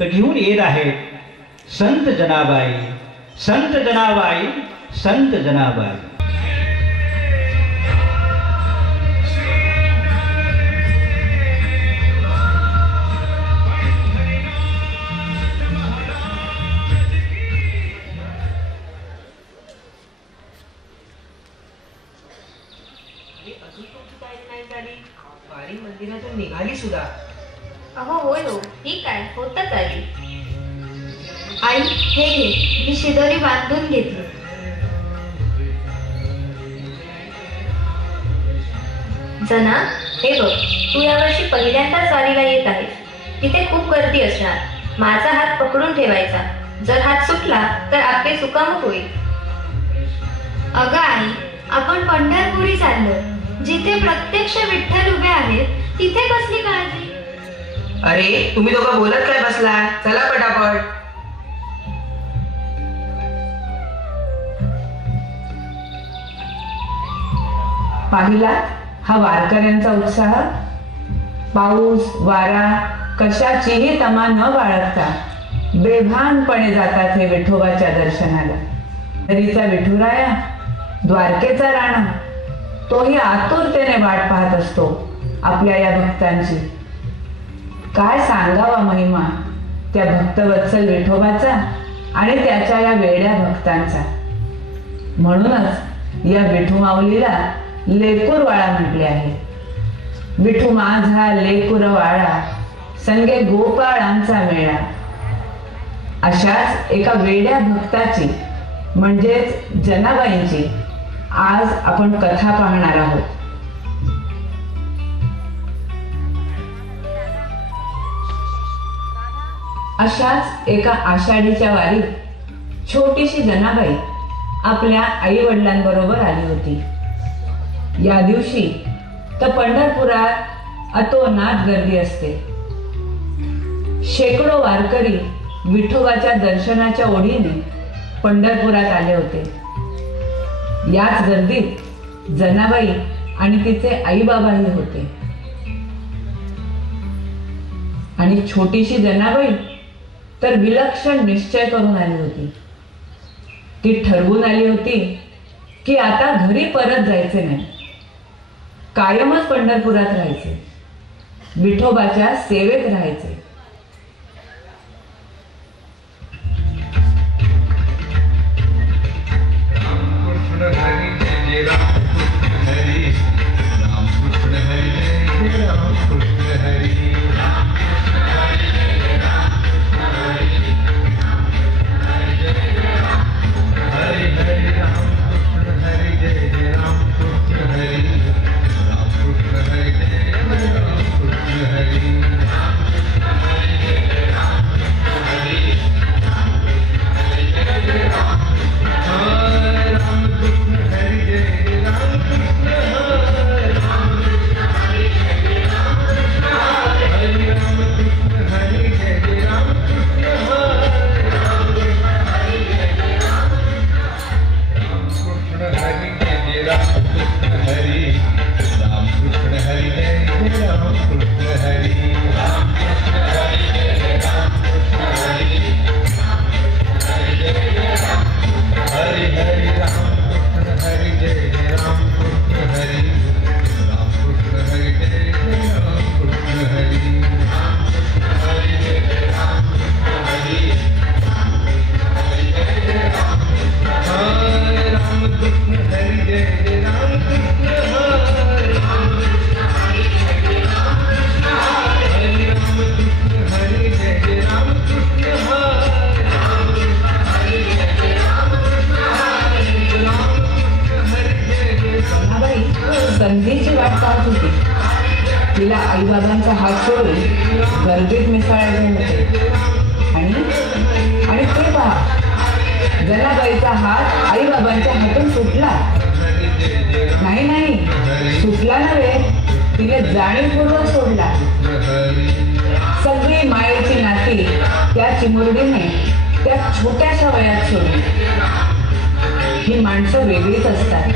तर घेऊन येत आहेत संत जनाबाई, संत जनाबाई, संत जनाबाई. मंदिरातून निघाली सुद्धा. अहो होय हो, ठीक आहे, होतच आली. आई हे घे, मी शिदोरी बांधून घेतली. जना हे बघ, तू यावर्षी पहिल्यांदाच वारीला येत आहेस. तिथे खूप गर्दी असणार. माझा हात पकडून ठेवायचा. जर हात सुटला तर आपले सुकामुक होईल. अगं आई, आपण पंढरपुरी चाललो, जिथे प्रत्यक्ष विठ्ठल उभे आहेत. तिथे कसली काळजी? अरे तुम्ही दोघं बोलत काय बसला? चला पटापट. पाहिला हा वारकऱ्यांचा उत्साह. पाऊस वारा कशाचीही तमा न बाळगता बेभानपणे जातात हे विठोबाच्या दर्शनाला. तरीचा विठुराया, द्वारकेचा राणा, तोही आतुरतेने वाट पाहत असतो आपल्या या भक्तांची. काय सांगावा महिमा त्या भक्तवत्सल विठोबाचा आणि त्याच्या या वेड्या भक्तांचा. म्हणूनच या विठू माऊलीला लेकुरवाळा म्हटले आहे. विठू माझा लेकुरवाळा, संगे गोपाळांचा मेळा. अशाच एका वेड्या भक्ताची म्हणजेच जनाबाईंची आज आपण कथा पाहणार आहोत. अशाच एका आषाढीच्या वारीत छोटीशी जनाबाई आपल्या आई वडिलांबरोबर आली होती. या दिवशी तर पंढरपुरात अतोनात गर्दी असते. शेकडो वारकरी विठोबाच्या दर्शनाच्या ओढीने पंढरपुरात आले होते. याच गर्दीत जनाबाई आणि तिचे आई बाबाही होते. आणि छोटीशी जनाबाई तर विलक्षण निश्चय करून आली होती. ती ठरवून आली होती की आता घरी परत जायचे नाही, कायमच पंढरपुरात राहायचे, विठोबाच्या सेवेत राहायचे. संधीची वाट पाहत होती. तिला आईबाबांचा हात सोडून गर्दीत मिसळायचे होते. आणि ते पहा, जनाबाईचा हात आईबाबांच्या हातून सुटला. नाही सुटला नव्हे, तिने जाणीवपूर्वक सोडला. सगळी मायेची नाती त्या चिमुरडीने त्या छोट्याशा वयात सोडली. ही माणसं वेगळीच असतात,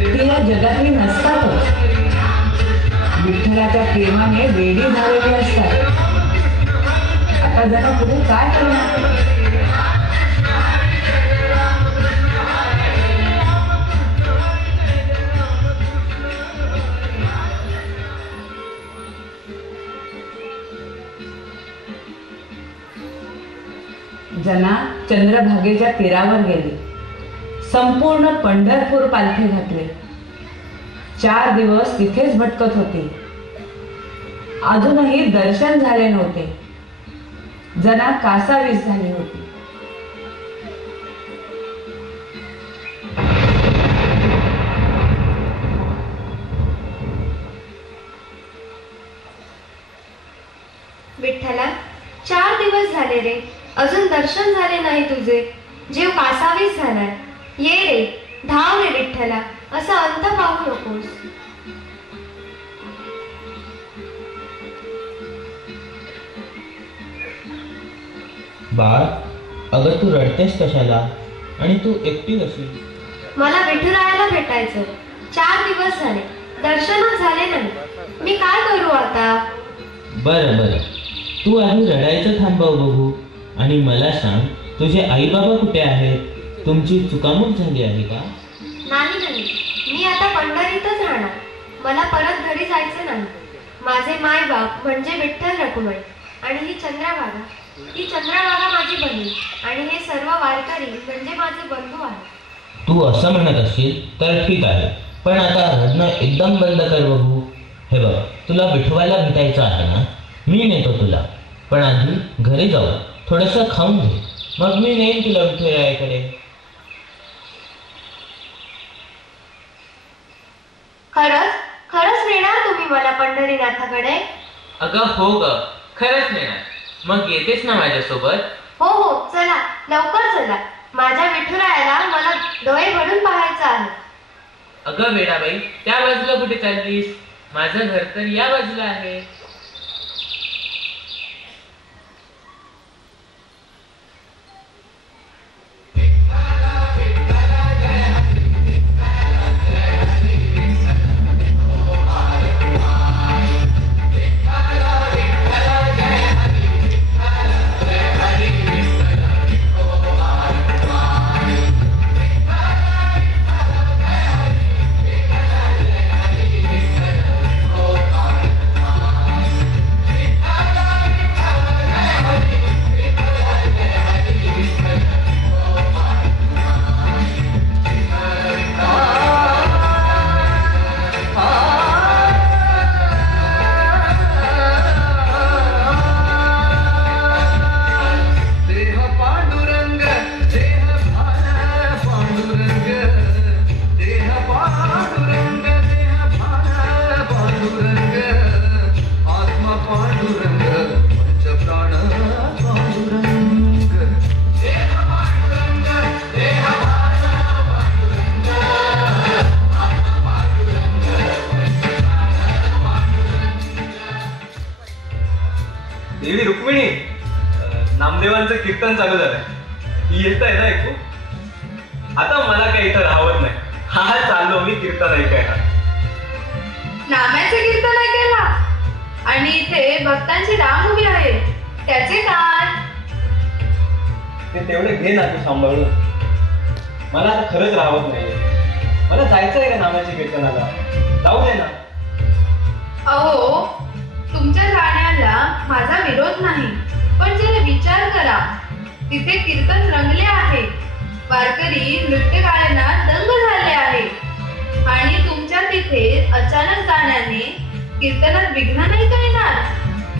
ती या जगातली नसतातच. विठ्ठलाच्या प्रेमाने वेडी झालेली असतात. आता जरा पुढे काय करणार? जना चंद्रभागेच्या तीरावर गेली. संपूर्ण पंढरपूर पालखी घातले. 4 दिवस तिथेच भटकत होती. अजूनही दर्शन झाले नव्हते. जना कासावीस झाली होती. विठ्ठला, 4 दिवस झाले रे, अजून दर्शन झाले नाही तुझे. जीव कासावीस झालाय. ये रे, धाव रे विठ्ठला, असा अंत पाहू नकोस. बाळ, अगं तू रडतेस कशाला? आणि तू एकटी कशी? मला विठुरायाला भेटायचं. 4 दिवस झाले, दर्शनच झाले नाही. मी काय करू आता? बरं बरं, तू आधी रडायचं थांबव बघू. आणि मला सांग, तुझे आई बाबा कुठे आहेत? तुमची चुकामुक झाली आहे का? नाही नाही, मी आता पंढरीतच राहणार. मला परत घरी जायचं नाही. माझे माय बाप म्हणजे विठ्ठल रखुमाई आणि ही चंद्रभागा. ही चंद्रभागा माझी बहीण आणि हे सर्व वारकरी म्हणजे माझे बंधू आहेत. तू असं म्हणत असशील तर ठीक आहे, पण आता रडणं एकदम बंद कर बघू. हे बघ, तुला विठवायला भेटायचं आहे ना? मी नेतो तुला, पण आधी घरी जाऊ, थोडंसं खाऊन घे, मग मी नेईन तुला विठुरायाकडे. खरंच खरंच नेणार तुम्ही मला पंढरीनाथाकडे? अगं हो ग, खरंच नेणार. मग येतेस ना माझ्यासोबत? हो हो, चला लवकर चला. माझ्या विठुरायाला मला डोळे भरून पाहायचं आहे. अगं वेडाबाई, त्या बाजूला कुठे चाललीस? माझं घर तर या बाजूला आहे. देवी रुक्मिणी, नामदेवांचं कीर्तन चालू झालंय. येत आहे ना ऐकू? आता मला काही इथं राहत नाही. हा चाललो मी कीर्तन ऐकायला. नाम्याचे कीर्तन ऐकायला? आणि इथे भक्तांची रांग उभी आहे, त्याचे काय? ते तेवढे घे ना तू सांभाळून. मला आता खरंच राहत नाही. मला जायचं आहे का नामाच्या कीर्तनाला? जाऊ दे ना. अहो, तुमच्या जाण्याला माझा विरोध नाही, पण जरा विचार करा. तिथे कीर्तन रंगले आहे, वारकरी नृत्य गायनात दंग झाले आहे आणि तुमच्या तिथे अचानक जाण्याने कीर्तनात विघ्न नाही का येणार?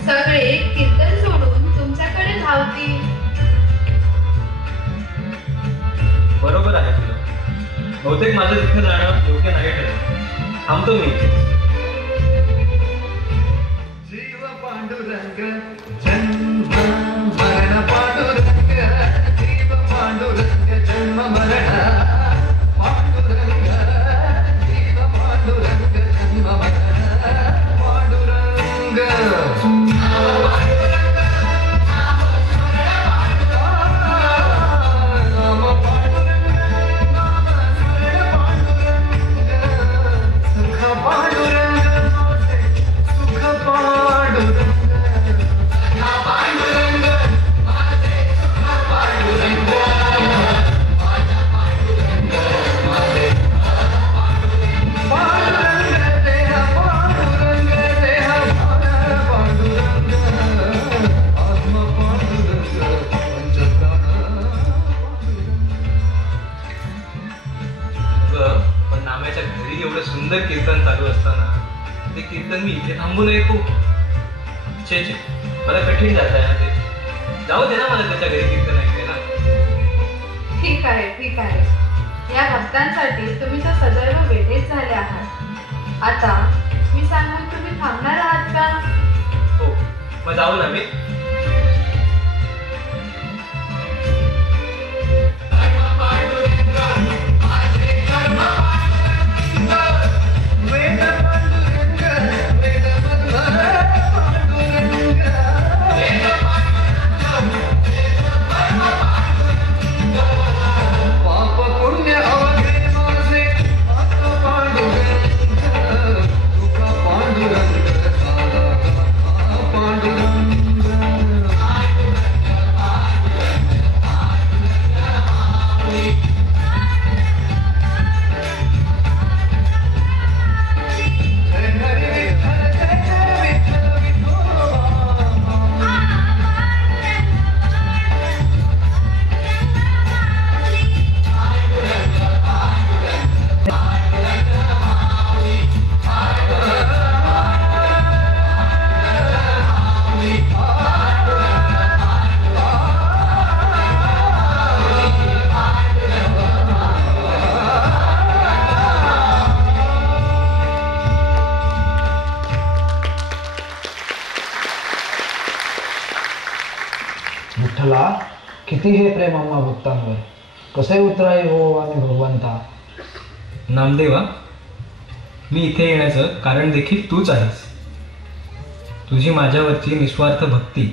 सगळे कीर्तन सोडून तुमच्याकडे धावतील. बरोबर आहे तुला. बहुतेक माझं तिथे जाणं योग्य नाही ठरलं. थांबतो मी इथे. जीव पांडुरंग जन्म मरण पांडुरंग, जीव पांडुरंग जन्म मरण पांडुरंग, जीव पांडुरंग जन्म मरण पांडुरंग. पांडुरंग थांबू नये खूप. छे छे, मला कठीण जात आहे ना ते. जाऊ दे ना मला त्याच्या घरी कीर्तन ऐकायला. ठीक आहे ठीक आहे. या भक्तांसाठी तुम्ही तर सदैव वेळेत झाले आहात. आता मी सांगून तुम्ही थांबणार आहात का? हो, मग जाऊ ना मी. पाप पुण्य अवघे माझे आता पांडुरंग, तुका पांडुरंग झाला का पांडुरंग. जय हरी विठ्ठल जय जय विठ्ठल विठोबा. विठ्ठला, किती हे प्रेम आम्हा भक्तांवर, कसे उतराय हो आम्ही भगवंता. नामदेवा, मी इथे येण्याचं कारण देखील तूच आहेस. तुझी माझ्यावरची निस्वार्थ भक्ती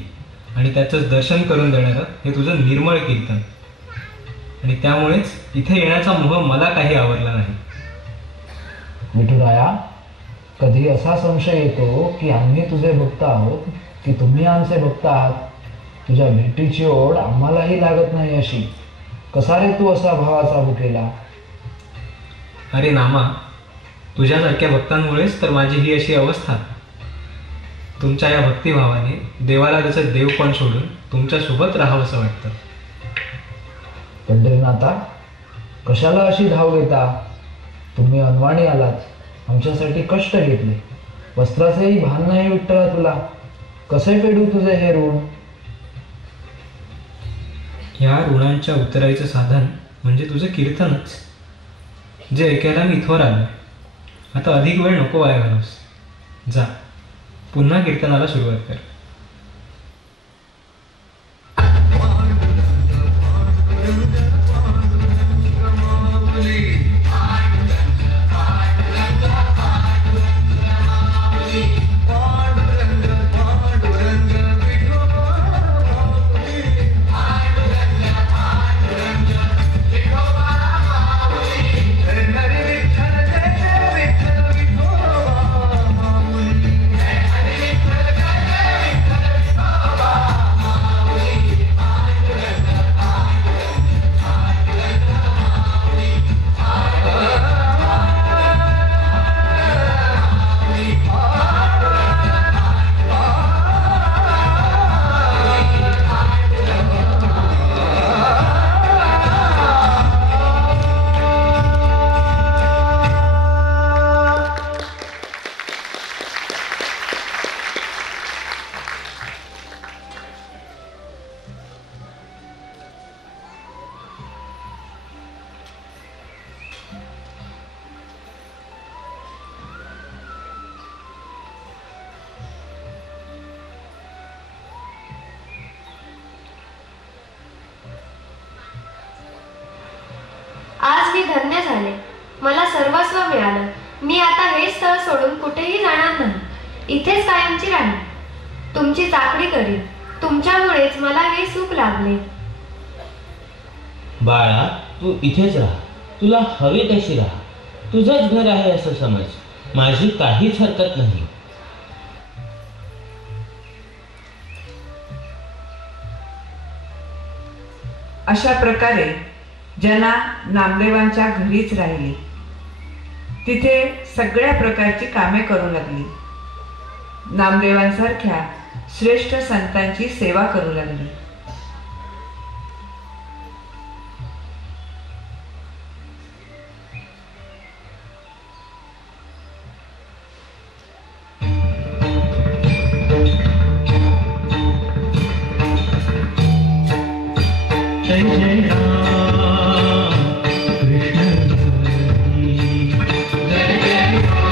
आणि त्याचं दर्शन करून देणारं हे तुझं निर्मळ कीर्तन, आणि त्यामुळेच इथे येण्याचा मोह मला काही आवरला नाही. विठुराया, कधी असा संशय येतो की आम्ही तुझे भक्त आहोत की तुम्ही आमचे भक्त आहात. तुझ्या भेटीची ओढ आम्हालाही लागत नाही अशी. कसा रे तू असा भावाचा भुकेला. अरे नामा, तुझ्यासारख्या भक्तांमुळेच तर माझी ही अशी अवस्था. तुमच्या या भक्तिभावाने देवाला त्याचं देवपण सोडून तुमच्यासोबत राहावंसं वाटतं. पंढरीनाथा, कशाला अशी धाव घेता. तुम्ही अनवाणी आलात, आमच्यासाठी कष्ट घेतले, वस्त्राचेही भान नाही विठ्ठला तुला. कसे फेडू तुझे हे ऋण. ह्या ऋणांच्या उतरायचं साधन म्हणजे तुझं कीर्तनच, जे ऐकायला मी इथवर आलो. आता अधिक वेळ नको वाया घालवस. जा, पुन्हा कीर्तनाला सुरुवात कर. आज मी धन्य झाले. मला सर्वस्व मिळालं. मी आता हे स्थळ सोडून कुठेही जाणार नाही. इथेच कायमची राहील. तुमची चाकरी करीन. तुमच्यामुळेच मला हे सुख लाभले. बाळा, तू इथेच राहा. तुला हवी तशी राहा. तुझंच घर आहे असं समज. माझी काहीच हरकत नाही. अशा प्रकारे जना नामदेवांच्या घरीच राहिली. तिथे सगळ्या प्रकारची कामे करू लागली. नामदेवांसारख्या श्रेष्ठ संतांची सेवा करू लागली. जय जय राम कृष्ण हरी जय जय राम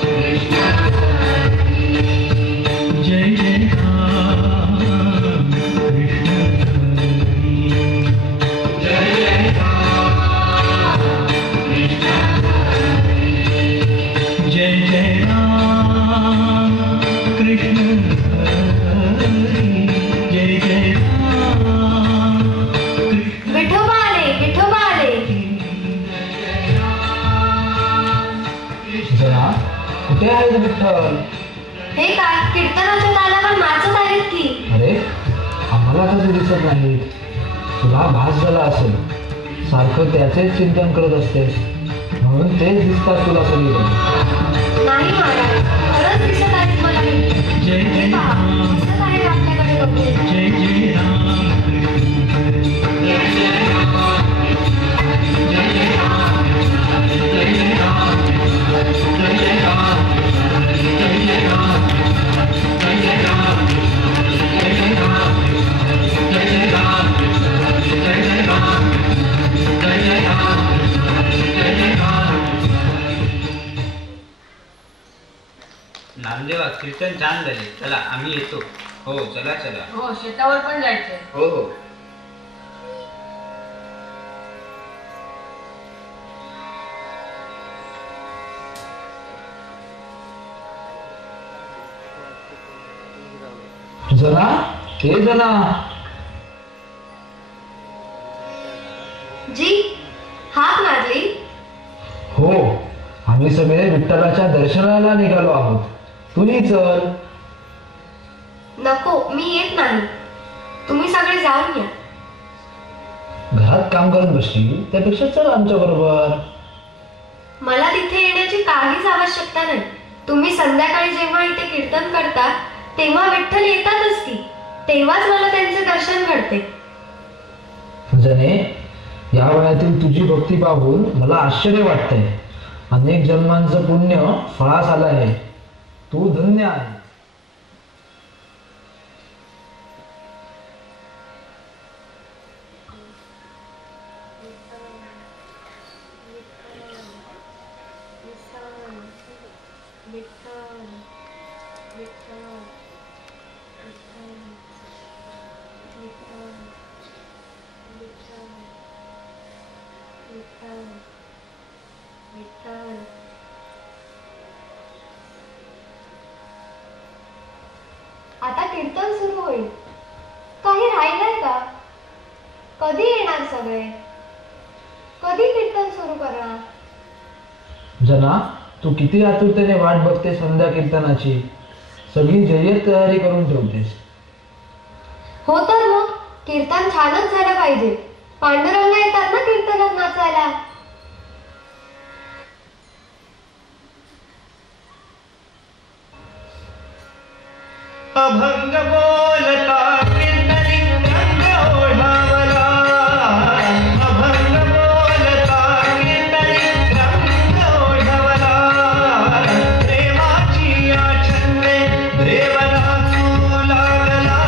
कृष्ण हरी जय जय राम कृष्ण हरी जय जय राम कृष्ण हरी जय जय राम कृष्ण हरी जय जय राम विठोबा आले, विठोबा आले. जना कुठे आहेत विठ्ठल? हे काय कीर्तनाच्या तालावर नाचत आहेत की. अरे आम्हाला कधी दिसत नाहीत. तुला भास झाला असेल, सारखं त्याचेच चिंतन करत असतेस म्हणून तेच दिसतात तुला सगळीकडे. नाही महाराज, खरंच दिसत आहेत मला हे. जय हे जय पहा, राम दिसत आहेत आपल्याकडे बघून. जय जय राम कृष्ण हरी जय जय राम जय जय राम जय जय राम जय जय राम जय जय राम जय जय राम जय जय राम जय जय राम जय जय राम जय जय राम जय जय राम. नामदेवा कीर्तन छान झाले. चला आम्ही येतो. हो चला चला. हो शेतावर पण जायचंय. हो हो. जना हे जना जी हाक मारली. हो आम्ही सगळे विठ्ठलाच्या दर्शनाला निघालो आहोत. तुम्ही चल. नको, मी येत नाही. तुम्ही सगळे जाऊन या. घरात काम करत बसली त्यापेक्षा चल आमच्या बरोबर. मला तिथे येण्याची काहीच आवश्यकता नाही. तुम्ही संध्याकाळी जेव्हा इथे कीर्तन करता तेव्हा विठ्ठल येतातच की. तेव्हाच मला त्यांचे दर्शन घडते. जने या वयातील तुझी भक्ती पाहून मला आश्चर्य वाटतंय. अनेक जन्मांचं पुण्य फळास आलं आहे. तू धन्य आहे. आता कीर्तन सुरू होईल. काही राहिलंय का? कधी येणार सगळे? कधी कीर्तन सुरू करणार? जना तू किती आतुरतेने वाट बघते संध्या कीर्तनाची. सगळी जय्यत तयारी करून ठेवतेस. हो तर मग कीर्तन छानच झालं पाहिजे. पांडुरंग येतात ना कीर्तनात नाचायला. अभंग बोलता कीर्तनी रंग ओढावला. अभंग बोलता कीर्तनी रंग ओढावला. प्रेमाची आछन्ने देव नाचू लागला.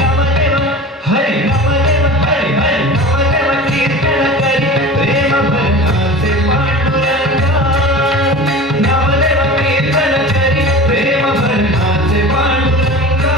नमदेव हरी नमदेव हरी हरी नमदेव कीर्तन करी प्रेम भरणाचे पांडुरंगा. नमदेव कीर्तन करी प्रेम भरणाचे पांडुरंगा.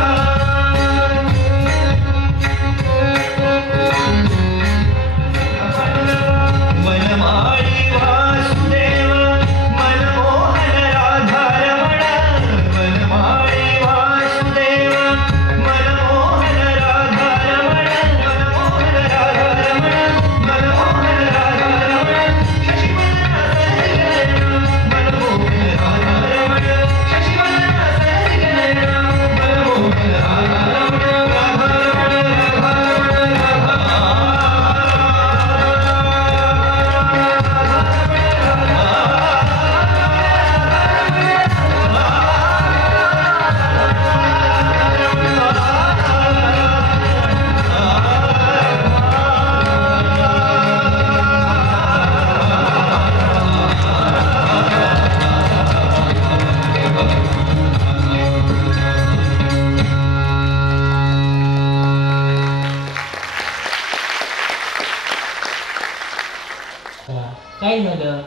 काय झालं?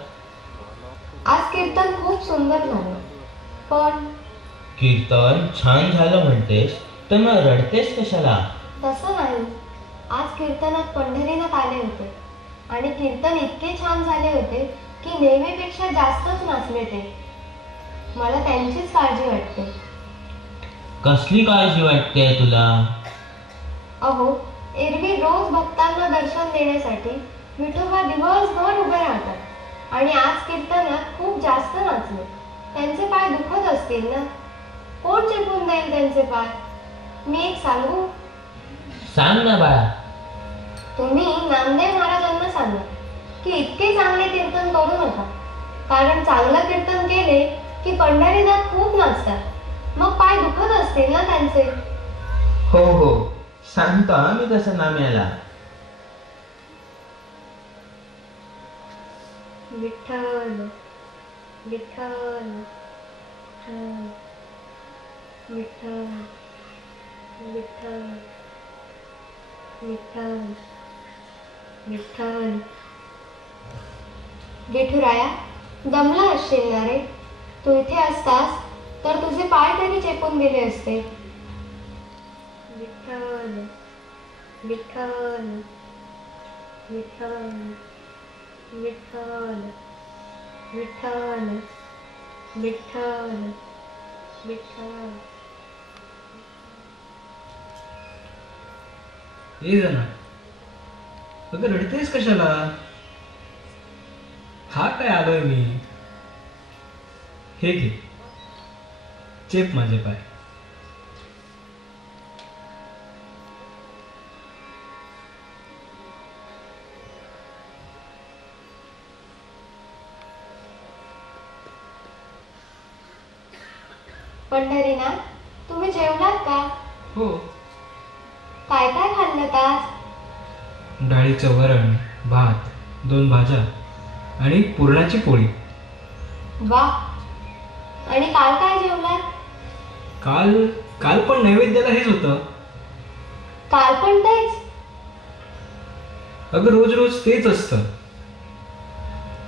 आज कीर्तन खूप सुंदर झालं, पण कीर्तन छान झालं म्हणतेस तर मग रडतेस कशाला? तसं नाही. आज कीर्तनात पंढरीनाथ आले होते आणि कीर्तन इतके छान झाले होते की नेहमीपेक्षा जास्तच नाचले ते. मला त्यांचीच काळजी वाटते. कसली काळजी वाटते तुला? अहो, एरवी रोज भक्तांना दर्शन देण्यासाठी विठोबा दिवसभर उभे राहतात आणि आज कीर्तनात खूप जास्त नाचले. त्यांचे पाय दुखत असतील ना? कोण चेपून देईल त्यांचे पाय? मी एक सांगू? सांग ना बाळा. तुम्ही नामदेव महाराजांना सांगा की इतके चांगले कीर्तन करू नका, कारण चांगलं कीर्तन केले की पंढरीनाथ खूप नाचतात. मग पाय दुखत असतील ना त्यांचे? हो हो, सांगतो मी कसं नाम्याला. विठ्ठल विठ्ठल विठ्ठल विठ्ठल विठ्ठल विठ्ठल. विठुराया, दमला असशील ना रे? तू इथे असतास तर तुझे पाय तरी चेपून गेले असते. विठ्ठल विठ्ठल विठ्ठल विठ्ठल विठ्ठल विठ्ठल विठ्ठल. ये जना, अगं रडतेस कशाला? हा काय आलोय मी. हे घे, चेप माझे पाय. पंढरीनाथ, तुम्ही जेवलात का? हो, काय काय खाल्लं आज? डाळीचं वरण, भात, 2 भाज्या आणि पुरणाची पोळी. वा. आणि काल काय जेवलात? काल पण नैवेद्याला हेच होतं. काल पण तेच? अगं रोज रोज तेच असतं.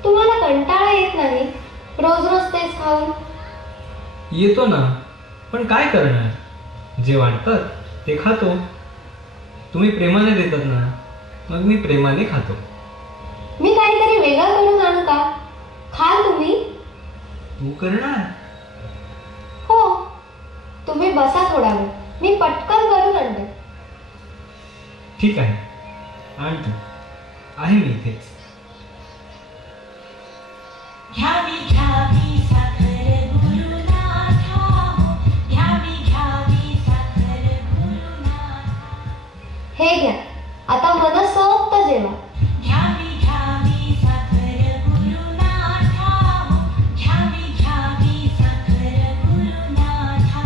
तुम्हाला कंटाळा येत नाही रोज रोज तेच खाऊन? येतो ना, पण काय करणार. जे वाटतात ते खातो. तुम्ही प्रेमाने देतात ना, मग मी प्रेमाने खातो. मी काहीतरी वेगळं करून आणू का? खाल तुम्ही? तू करणार? हो. तुम्ही बसा थोडा वेळ, मी पटकन करून आणते. ठीक आहे, आणतो. आहे मी इथेच. घ्यावी घ्यावी साखर गुरुनाथा, घ्यावी घ्यावी साखर गुरुनाथा. हे घ्या, आता मनसोक्त जेवा. घ्यावी घ्यावी साखर गुरुनाथा, घ्यावी घ्यावी साखर गुरुनाथा.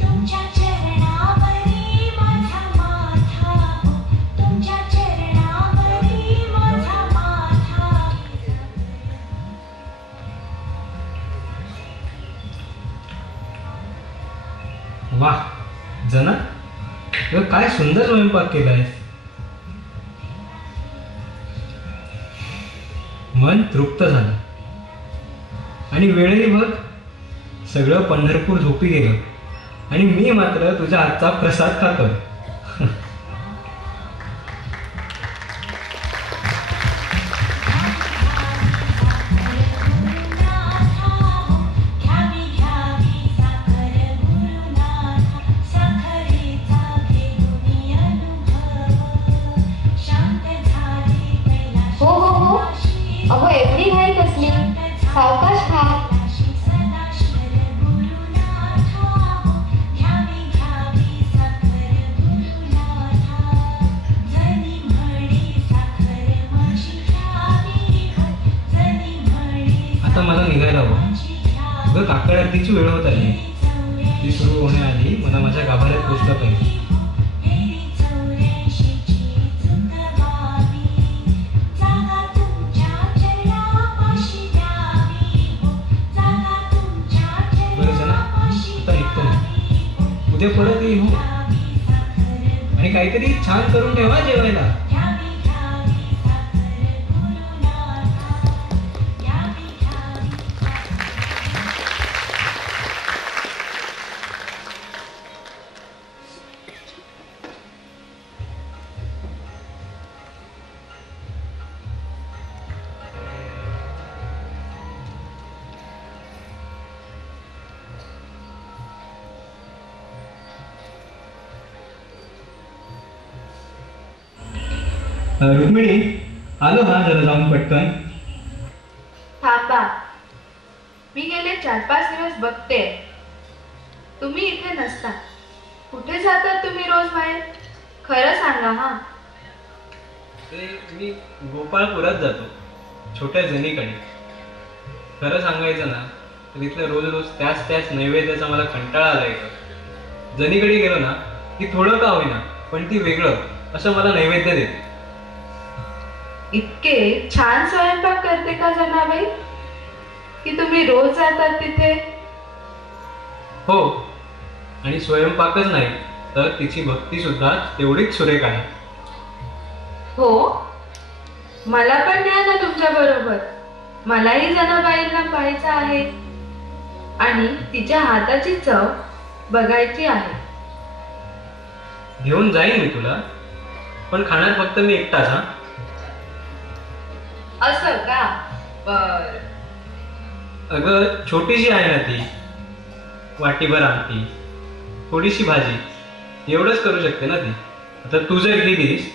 तुमच्या चरणावरी माझा माथा, तुमच्या चरणावरी माझा माथा. वाह जना, अगं काय सुंदर स्वयंपाक केलाय. मन तृप्त झालं. आणि वेळही बघ, सगळं पंढरपूर झोपी गेलं आणि मी मात्र तुझ्या हातचा प्रसाद खातोय. हो हो हो. अहो, एवढी घाई कसली? सावकाश खा. आता मला निघायला हवं. अगं काकड आरतीची वेळ होत आली. ती सुरू होण्याआधी मला माझ्या गाभाऱ्यात पोचलं पाहिजे. बरं जना, आता निघतो मी. उद्या परत येऊ आणि काहीतरी छान करून ठेवा जेवायला. रुक्मिणी आलो हा जरा जाऊन पटकन. थांबा, मी गेले 4-5 दिवस बघते तुम्ही इथे नसता. कुठे जातात तुम्ही रोज बाहेर? खरं सांगा हा. ते मी गोपाळपुरात जातो, छोट्या जनीकडे. खरं सांगायचं ना तर इथलं रोज रोज त्याच नैवेद्याचा मला कंटाळा आलाय. जनीकडे गेलो ना की थोडं का होईना पण ती वेगळं असं मला नैवेद्य देते. इतके छान स्वयंपाक करते का जनाबाई की तुम्ही रोज जातात तिथे? हो, आणि स्वयंपाकच नाही तर तिची भक्ती सुद्धा तेवढीच सुरेख आहे. हो, मला पण न्या ना तुमच्या बरोबर. मलाही जनाबाईंना पाहायचं आहे आणि तिच्या हाताची चव बघायची आहे. घेऊन जाईन मी तुला, पण खाणार फक्त मी एकटाच. हा, असं का? बर. अगं छोटीशी आहे ना ती, वाटीभर आमटी, थोडीशी भाजी, एवढंच करू शकते ना ती. आता तू जर गेलीस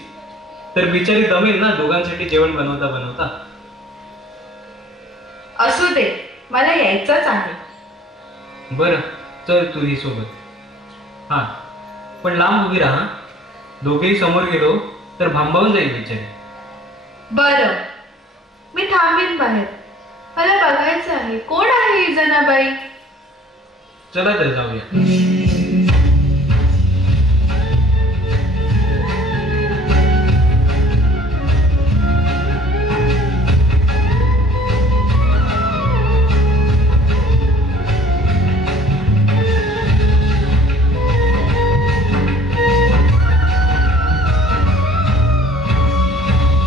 तर बिचारी दमेल ना दोघांसाठी जेवण बनवता बनवता. असू दे, मला यायचंच आहे. बरं चल तुझी सोबत. हा, पण लांब उभी राहा. दोघेही समोर गेलो तर भांबावून जाईल बिचारी. बरं, मी थांबीन बाहेर. मला बघायचं आहे कोण आहे ही जनाबाई. चला तर जाऊया.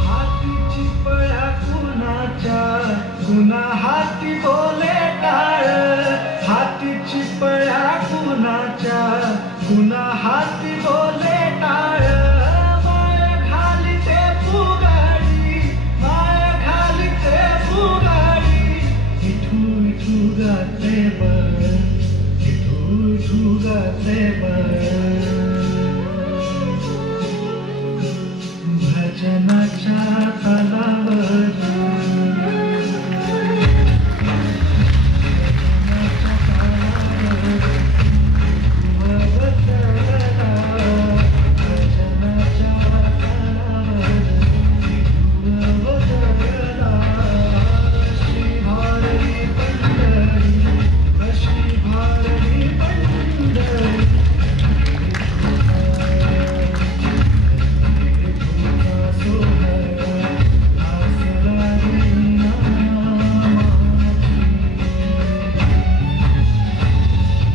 हातीची पळ्या कुणाच्या, कुणा हाती बोले टाळ. हातीची पळ्या कुणाच्या, कुणा हाती बोले टाळ. माय घालिते फुगाडी, माय घालिते फुगाडी. इठू इठू गाते बळ, इठू इठू गाते बळ. भजनाच्या तालावर,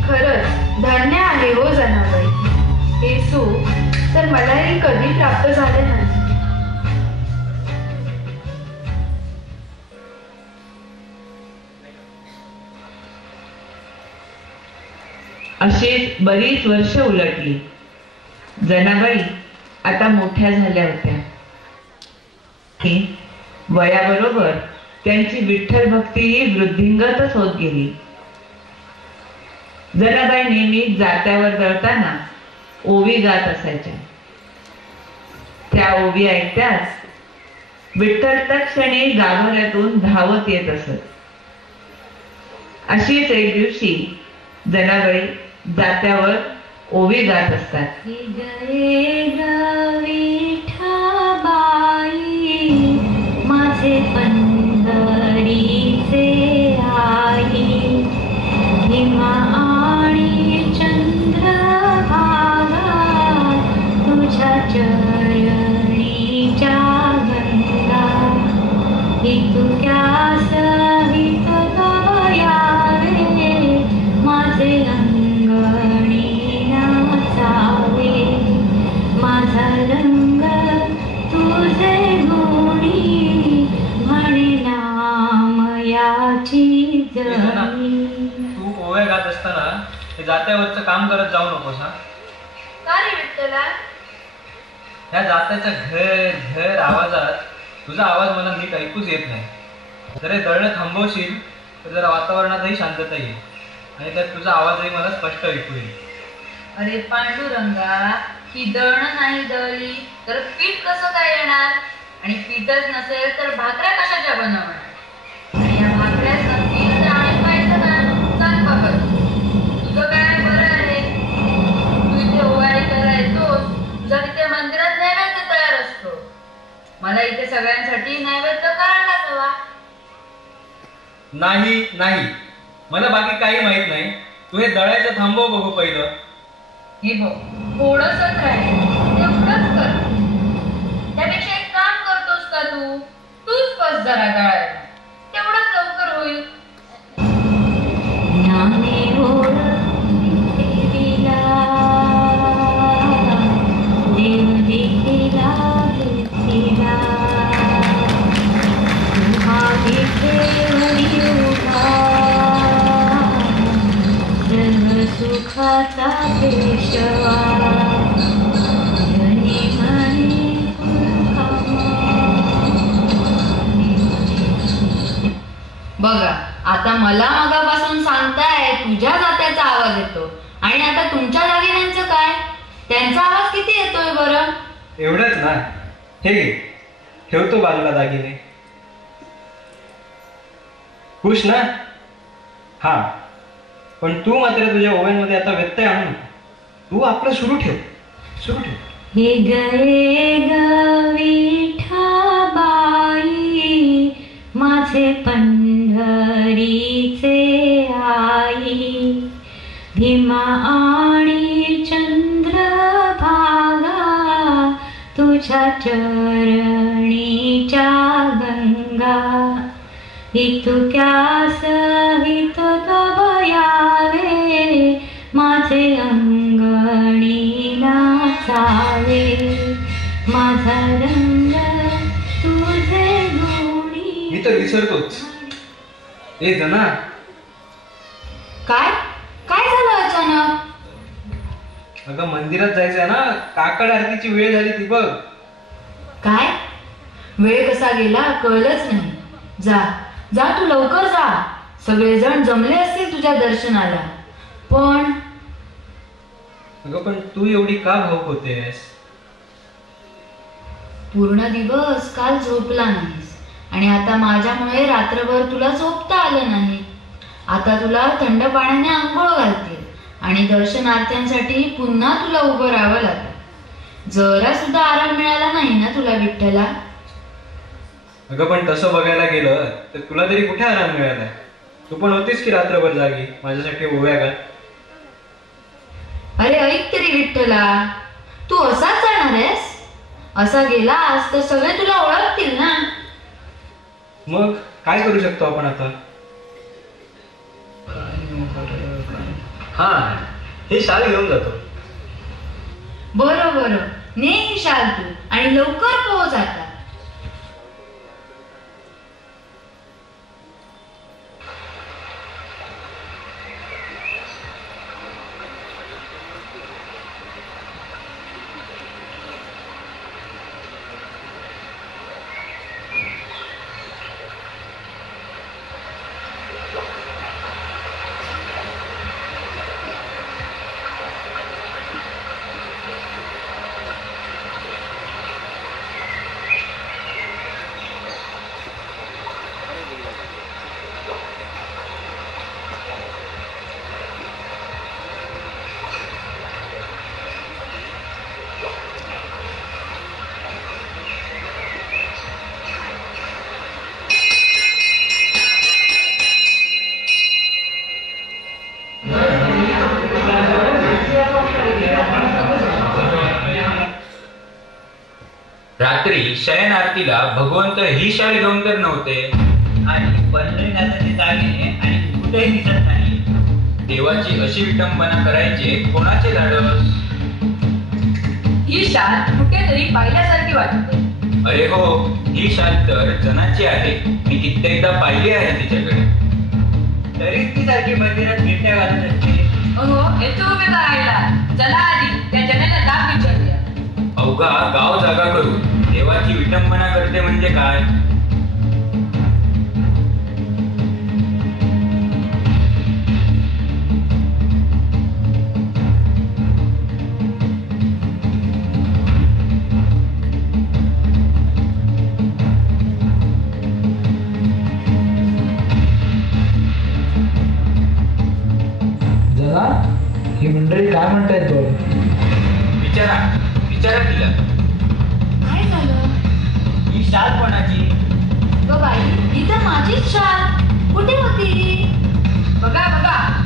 खरंच धन्य आहे हो जनाबाई. हे सुख तर मलाही कधी प्राप्त झाले नाही. अशीच बरीच वर्ष उलटली. जनाबाई आता मोठ्या झाल्या होत्या. वयाबरोबर त्यांची विठ्ठल भक्तीही वृद्धिंगतच होत गेली. जनाबाई नेहमी जात्यावर जळताना ओवी गात असायच्या. त्या ओवी ऐकत्याच विठ्ठल तत्क्षणी गाभाऱ्यातून धावत येत असत. अशीच एक दिवशी जनाबाई जात्यावर ओवी गात असतात. गए विठाबाई माझे पंढरीचे आई. हिमा आणि चंद्रभागा तुझ्या चरणीच्या गंगा. इतक्या सहित गयावे माझे अंगणी नाचावे. माझा रंग तुझे गुणी म्हणे नामयाची जणी. तू ओव्या गात असताना ते जात्यावरचं काम करत जाऊ नकोस. हा, का रे विठ्ठला? ह्या जात्याच्या घर घर आवाजात तुझा आवाज मला नीट ऐकूच येत नाही. जर हे दळणं थांबवशील तर जरा वातावरणातही शांतता येईल आणि त्यात तुझा आवाजही मला स्पष्ट ऐकू येईल. अरे पांडुरंगा, ही दळणं नाही दळली तर पीठ कसं काय येणार, आणि पीठच नसेल तर भाकऱ्या कशाच्या बनवणार, आणि या भाकऱ्या नसतील तर आम्ही खायचं ना. सांग बाबा, तुझं काय बरं आहे, तू इथे ओवाळी करायचोस, तुझा तिथे मंदिरात नैवेद्य तयार असतो, मला इथे सगळ्यांसाठी नैवेद्य करायलाच हवा. नाही नाही, मला बाकी काही माहित नाही. तू हे दळायचं थांबव बघू पहिलं. हे बघ, थोडंसंच राहील, तेवढंच कर. त्यापेक्षा एक काम करतोस का तूच बस जरा दळायला, तेवढंच लवकर होईल. सुखाचा पेशवा धनी म्हणे बघा, आता मला मगापासून सांगताय तुझ्या जात्याचा आवाज येतो, आणि आता तुमच्या दागिन्यांचं काय, त्यांचा आवाज किती येतोय बरं? एवढंच ना. हे घे, ठेवतो बाजूला दागिने. खुश ना? हा, पण तू मात्र तुझ्या ओव्यांमध्ये आता व्यत्यय आणू नको. तू आपलं सुरू ठेव. हे गए ग विठाबाई माझे पंढरीचे आई, भीमा आणि चंद्रभागा तुझ्या चरणीच्या गंगा, इतक्यास हित तव यावे माझे अंगणी नाचावे, माझा रंग तुझे गुणी. मी तर विसरतोच. ए जना, काय काय झालं अचानक? अगं मंदिरात जायचंय ना, काकड आरतीची वेळ झाली ती बघ. काय? वेळ कसा गेला कळलंच नाही. जा जा, तू लवकर जा. सगळेजण जमले असतील तुझ्या दर्शनाला. पण अगं पण तू एवढी का भावुक होतेस? पूर्ण दिवस काल झोपला नाहीस, आणि आता माझ्यामुळे रात्रभर तुला झोपता आलं नाही. आता तुला थंड पाण्याने आंघोळ घालतील, आणि दर्शनार्थ्यांसाठी पुन्हा तुला उभं राहावं लागेल. जरा सुद्धा आराम मिळाला नाही ना तुला विठ्ठला? अगं पण तसं बघायला गेलं तर तुला तरी कुठे आराम मिळालाय? तू पण होतीस की रात्रभर जागी माझ्यासाठी ओव्या घाल. अरे ऐक तरी विठ्ठला, तू असाच जाणार आहेस? असा गेलास तर सगळे तुला ओळखतील ना. मग काय करू शकतो आपण आता? हा, हे शाल घेऊन जातो. बरं बरं, ने ही शाल तू, आणि लवकर पोहोच आता. रात्री शयन आरतीला भगवंत ही शाल घेऊन तर नव्हते, आणि पंढरीनाथाचे दागिने आणि कुठेही दिसत नाही. देवाची अशी विटंबना करायचे कोणाचे धाडस? ही शाल कुठेतरी पाहिल्यासारखी वाटते. अरे हो, ही शाल तर जनाची आहे. मी कित्येकदा पाहिली आहे तिच्याकडे. तरी ती सारखी मंदिरात गिरट्या घालत असते. हो, येतो उभे राहायला. चला आधी त्या जनाला दाब विचारूया. अवघा गाव जागा करून देवाची विटंबना करते म्हणजे काय? म्हणतायत दोन? विचारा तिला. काय झालं? ही शाल कोणाची? ग बाई, ही तर माझीच शाल. कुठे होती? बघा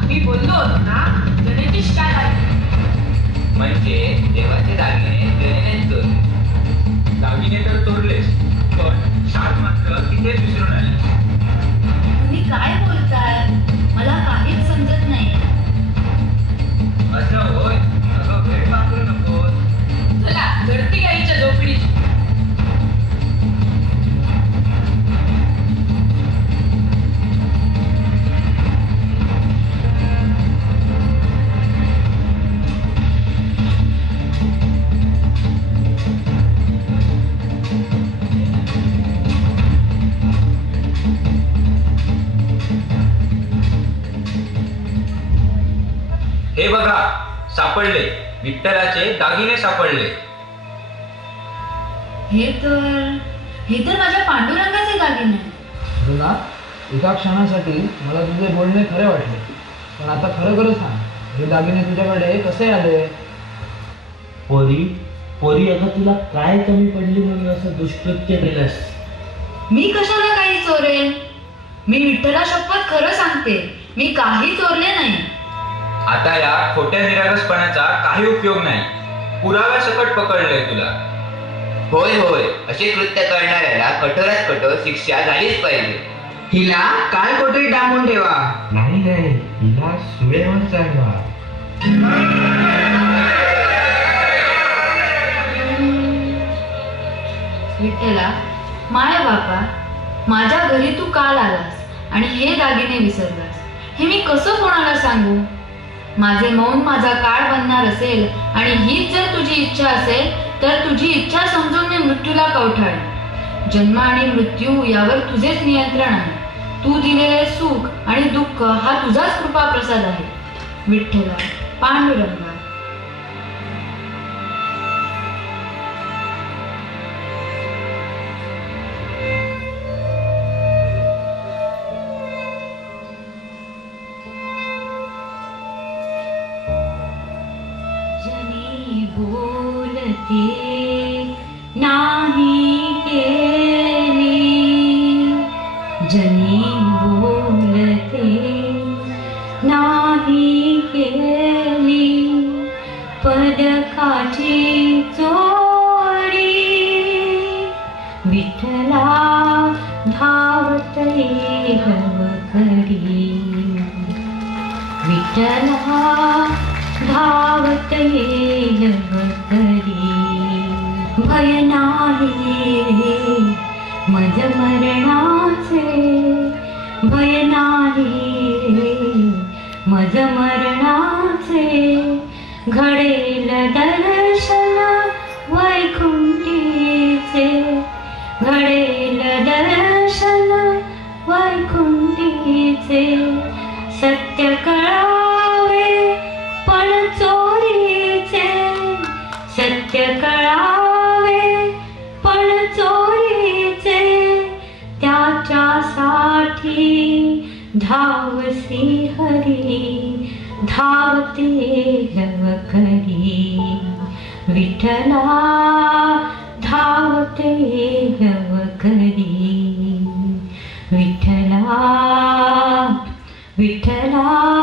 मी बोललो होतो ना, जनेची शाल आहे. म्हणजे देवाचे दागिने जनेनेच चोरले. दागिने तर चोरलेच, पण शाल मात्र तिथेच विसरून आली. तुम्ही काय बोलताय? मला काहीच समजत नाही. असं होय? अगं वेळ वापरू नकोस. चला झडती गाईच्या झोपडीची. हे बघा, सापडले. विठ्ठलाचे दागिने सापडले. हे तर माझ्या पांडुरंगाचे दागिने आहेत. जुना, एका क्षणासाठी मला तुझे बोलणे खरे वाटले, पण आता खरं सांग, हे दागिने तुझ्याकडे कसे आले? पोरी अगं तुला काय कमी पडली म्हणून असं दुष्कृत्य केलंस? मी कशाला काही चोरेन? मी विठ्ठला शपथ खरं सांगते, मी काही चोरले नाही. आता या खोट्या निरागसपणाचा काही उपयोग नाही. पुराव्या सकट पकडलंय तुला. होय, असे कृत्य करणाऱ्याला कठोरात कठोर शिक्षा झालीच पाहिजे. हिला काल कोठे डांबून ठेवा. नाही हिला सुळेवर चढवा. विठ्ठला, माय बापा, माझ्या घरी तू काल आलास आणि हे दागिने विसरलास. हे मी कसं कोणाला सांगू? माझे मौन माझा काळ बनणार असेल आणि हीच जर तुझी इच्छा असेल तर तुझी इच्छा समजून मी मृत्यूला कवठाळेन. जन्म आणि मृत्यू यावर तुझेच नियंत्रण आहे. तू दिलेले सुख आणि दुःख हा तुझाच कृपा प्रसाद आहे. विठ्ठला, पांडुरंगा. नाही केली, जनी बोलते नाही केली, पदकाची चोरी. विठ्ठला धावते गवकरी, विठ्ठला धावते गवकरी. भय नाही मज मरणाचे, भय नाही मज मरणाचे. घडेल दर्शन वैकुंठीचे, घडेल दर्शन वैकुंठीचे. सत्य कळावे पण चोरीचे, सत्य कळावे पण चोरीचे. त्याच्यासाठी धावसी हरी, धावते गवकरी. विठ्ठला धावते गवकरी. विठ्ठला, विठ्ठला.